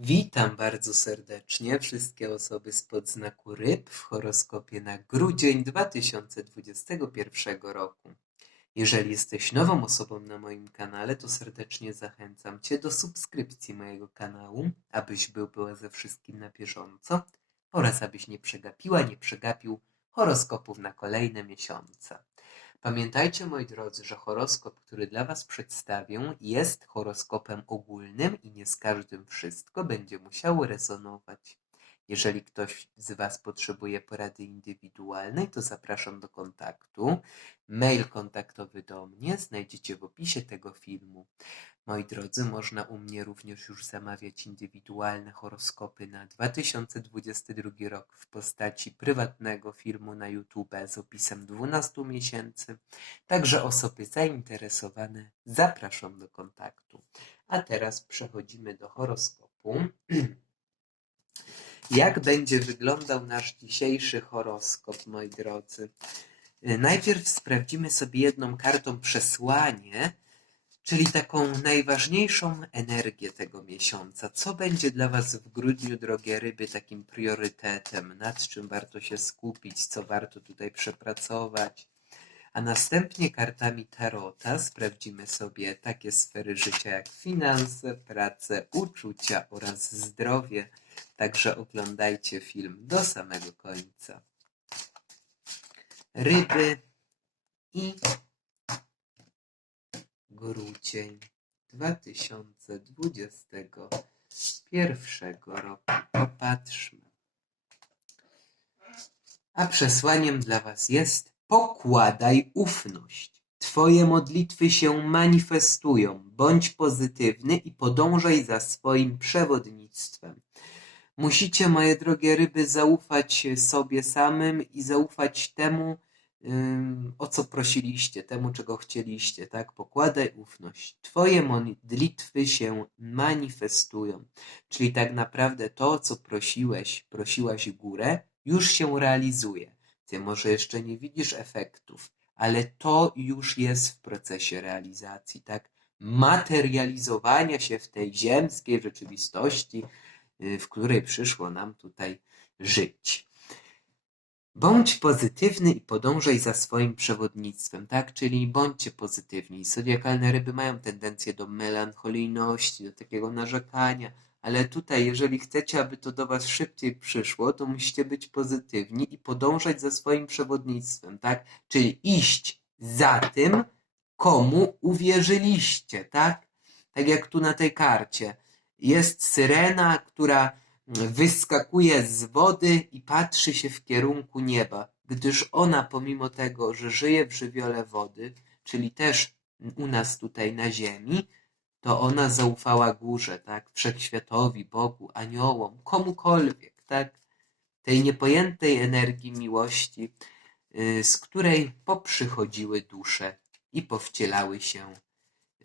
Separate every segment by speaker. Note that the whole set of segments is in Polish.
Speaker 1: Witam bardzo serdecznie wszystkie osoby spod znaku ryb w horoskopie na grudzień 2021 roku. Jeżeli jesteś nową osobą na moim kanale, to serdecznie zachęcam Cię do subskrypcji mojego kanału, abyś był była ze wszystkim na bieżąco oraz abyś nie przegapiła, nie przegapił horoskopów na kolejne miesiące. Pamiętajcie, moi drodzy, że horoskop, który dla Was przedstawię, jest horoskopem ogólnym i nie z każdym wszystko będzie musiało rezonować. Jeżeli ktoś z Was potrzebuje porady indywidualnej, to zapraszam do kontaktu. Mail kontaktowy do mnie znajdziecie w opisie tego filmu. Moi drodzy, można u mnie również już zamawiać indywidualne horoskopy na 2022 rok w postaci prywatnego filmu na YouTube z opisem 12 miesięcy. Także osoby zainteresowane zapraszam do kontaktu. A teraz przechodzimy do horoskopu. Jak będzie wyglądał nasz dzisiejszy horoskop, moi drodzy? Najpierw sprawdzimy sobie jedną kartą przesłanie, czyli taką najważniejszą energię tego miesiąca. Co będzie dla Was w grudniu, drogie ryby, takim priorytetem? Nad czym warto się skupić? Co warto tutaj przepracować? A następnie kartami Tarota sprawdzimy sobie takie sfery życia jak finanse, pracę, uczucia oraz zdrowie. Także oglądajcie film do samego końca. Ryby i grudzień 2021 roku. Popatrzmy. A przesłaniem dla Was jest pokładaj ufność. Twoje modlitwy się manifestują. Bądź pozytywny i podążaj za swoim przewodnictwem. Musicie, moje drogie ryby, zaufać sobie samym i zaufać temu, o co prosiliście, temu, czego chcieliście, tak? Pokładaj ufność. Twoje modlitwy się manifestują. Czyli tak naprawdę to, co prosiłeś, prosiłaś górę, już się realizuje. Ty może jeszcze nie widzisz efektów, ale to już jest w procesie realizacji, tak? Materializowania się w tej ziemskiej rzeczywistości, y, w której przyszło nam tutaj żyć. Bądź pozytywny i podążaj za swoim przewodnictwem, tak? Czyli bądźcie pozytywni. Zodiakalne ryby mają tendencję do melancholijności, do takiego narzekania, ale tutaj, jeżeli chcecie, aby to do Was szybciej przyszło, to musicie być pozytywni i podążać za swoim przewodnictwem, tak? Czyli iść za tym, komu uwierzyliście, tak? Tak jak tu na tej karcie. Jest syrena, która wyskakuje z wody i patrzy się w kierunku nieba, gdyż ona, pomimo tego, że żyje w żywiole wody, czyli też u nas tutaj na ziemi, to ona zaufała górze, tak? Wszechświatowi, Bogu, aniołom, komukolwiek, tak? Tej niepojętej energii miłości, y, z której poprzychodziły dusze i powcielały się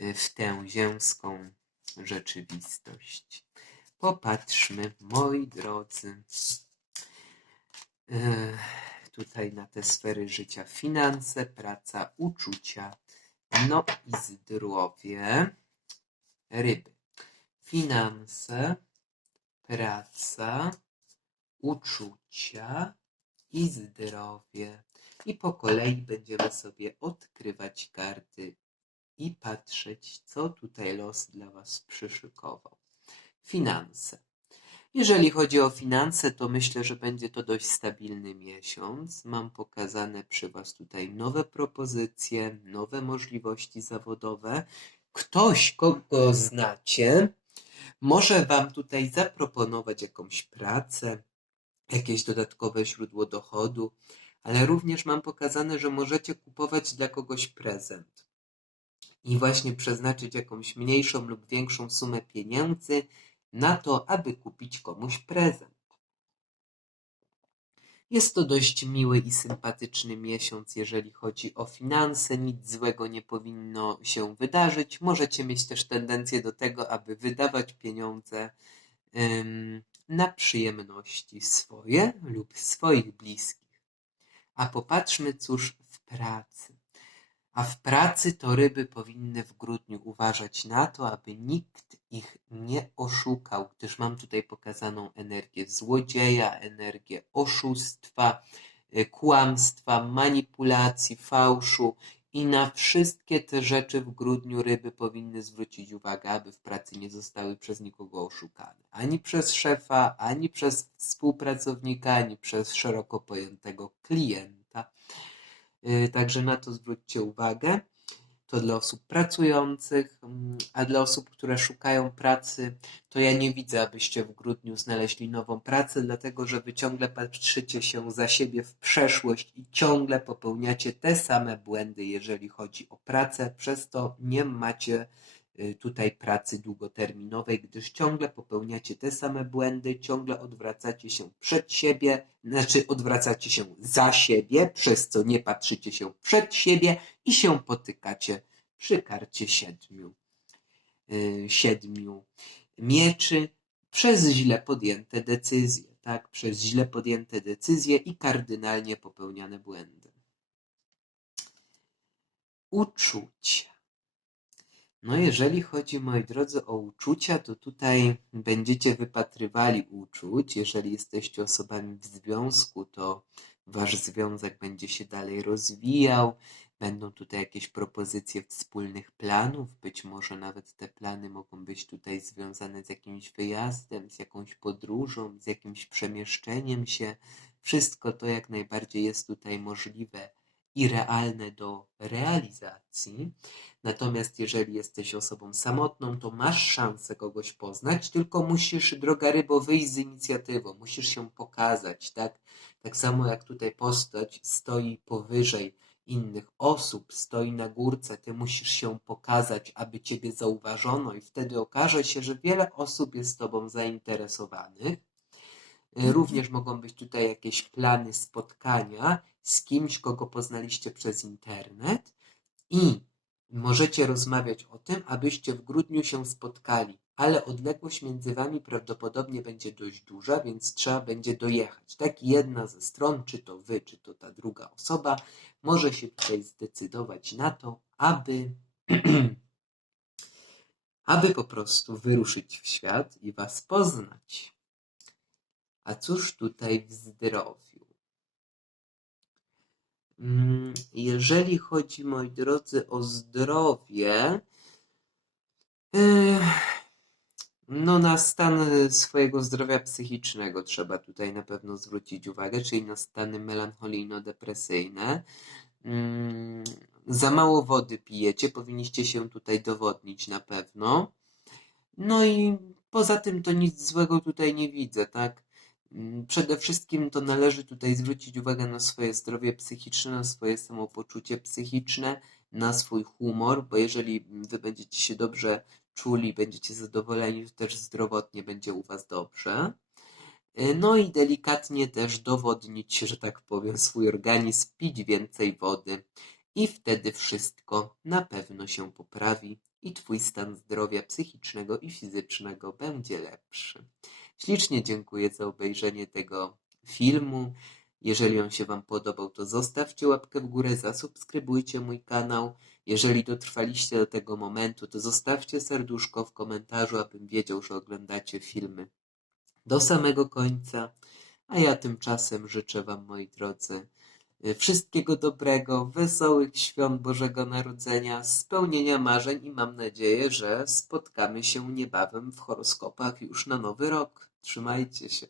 Speaker 1: y, w tę ziemską rzeczywistość. Popatrzmy, moi drodzy, y, tutaj na te sfery życia: finanse, praca, uczucia, no i zdrowie ryby. Finanse, praca, uczucia i zdrowie. I po kolei będziemy sobie odkrywać karty i patrzeć, co tutaj los dla Was przyszykował. Finanse. Jeżeli chodzi o finanse, to myślę, że będzie to dość stabilny miesiąc. Mam pokazane przy Was tutaj nowe propozycje, nowe możliwości zawodowe ktoś, kogo znacie, może Wam tutaj zaproponować jakąś pracę, jakieś dodatkowe źródło dochodu, ale również mam pokazane, że możecie kupować dla kogoś prezent i właśnie przeznaczyć jakąś mniejszą lub większą sumę pieniędzy na to, aby kupić komuś prezent. Jest to dość miły i sympatyczny miesiąc, jeżeli chodzi o finanse. Nic złego nie powinno się wydarzyć. Możecie mieć też tendencję do tego, aby wydawać pieniądze ym, na przyjemności swoje lub swoich bliskich. A popatrzmy, cóż w pracy. A w pracy to ryby powinny w grudniu uważać na to, aby nikt ich nie oszukał, gdyż mam tutaj pokazaną energię złodzieja, energię oszustwa, y, kłamstwa, manipulacji, fałszu i na wszystkie te rzeczy w grudniu ryby powinny zwrócić uwagę, aby w pracy nie zostały przez nikogo oszukane. Ani przez szefa, ani przez współpracownika, ani przez szeroko pojętego klienta. Y, Także na to zwróćcie uwagę. To dla osób pracujących, mm, a dla osób, które szukają pracy, to ja nie widzę, abyście w grudniu znaleźli nową pracę, dlatego że wy ciągle patrzycie się za siebie w przeszłość i ciągle popełniacie te same błędy, jeżeli chodzi o pracę, przez to nie macie tutaj pracy długoterminowej, gdyż ciągle popełniacie te same błędy, ciągle odwracacie się przed siebie, znaczy odwracacie się za siebie, przez co nie patrzycie się przed siebie i się potykacie przy karcie siedmiu, y, siedmiu mieczy przez źle podjęte decyzje, tak? Przez źle podjęte decyzje i kardynalnie popełniane błędy. Uczucia. No, jeżeli chodzi, moi drodzy, o uczucia, to tutaj będziecie wypatrywali uczuć. Jeżeli jesteście osobami w związku, to wasz związek będzie się dalej rozwijał. Będą tutaj jakieś propozycje wspólnych planów. Być może nawet te plany mogą być tutaj związane z jakimś wyjazdem, z jakąś podróżą, z jakimś przemieszczeniem się. Wszystko to jak najbardziej jest tutaj możliwe i realne do realizacji. Natomiast jeżeli jesteś osobą samotną, to masz szansę kogoś poznać, tylko musisz, droga rybo, wyjść z inicjatywą, musisz się pokazać, tak? Tak samo jak tutaj postać stoi powyżej innych osób, stoi na górce, ty musisz się pokazać, aby ciebie zauważono i wtedy okaże się, że wiele osób jest tobą zainteresowanych. Y, Również mogą być tutaj jakieś plany spotkania z kimś, kogo poznaliście przez internet i możecie rozmawiać o tym, abyście w grudniu się spotkali, ale odległość między wami prawdopodobnie będzie dość duża, więc trzeba będzie dojechać. Tak jedna ze stron, czy to wy, czy to ta druga osoba, może się tutaj zdecydować na to, aby aby po prostu wyruszyć w świat i was poznać. A cóż tutaj w zdrowiu? Mm, Jeżeli chodzi, moi drodzy, o zdrowie, eh, no na stan swojego zdrowia psychicznego trzeba tutaj na pewno zwrócić uwagę, czyli na stany melancholijno-depresyjne. Mm, Za mało wody pijecie, powinniście się tutaj dowodnić na pewno. No i poza tym to nic złego tutaj nie widzę, tak? Mm, Przede wszystkim to należy tutaj zwrócić uwagę na swoje zdrowie psychiczne, na swoje samopoczucie psychiczne, na swój humor, bo jeżeli wy będziecie się dobrze czuli, będziecie zadowoleni, to też zdrowotnie będzie u was dobrze. Y, No i delikatnie też dowodnić, że tak powiem, swój organizm, pić więcej wody i wtedy wszystko na pewno się poprawi i twój stan zdrowia psychicznego i fizycznego będzie lepszy. Ślicznie dziękuję za obejrzenie tego filmu. Jeżeli on się Wam podobał, to zostawcie łapkę w górę, zasubskrybujcie mój kanał. Jeżeli dotrwaliście do tego momentu, to zostawcie serduszko w komentarzu, abym wiedział, że oglądacie filmy do samego końca. A ja tymczasem życzę Wam, moi drodzy, wszystkiego dobrego, wesołych świąt Bożego Narodzenia, spełnienia marzeń i mam nadzieję, że spotkamy się niebawem w horoskopach już na nowy rok. Trzymajcie się.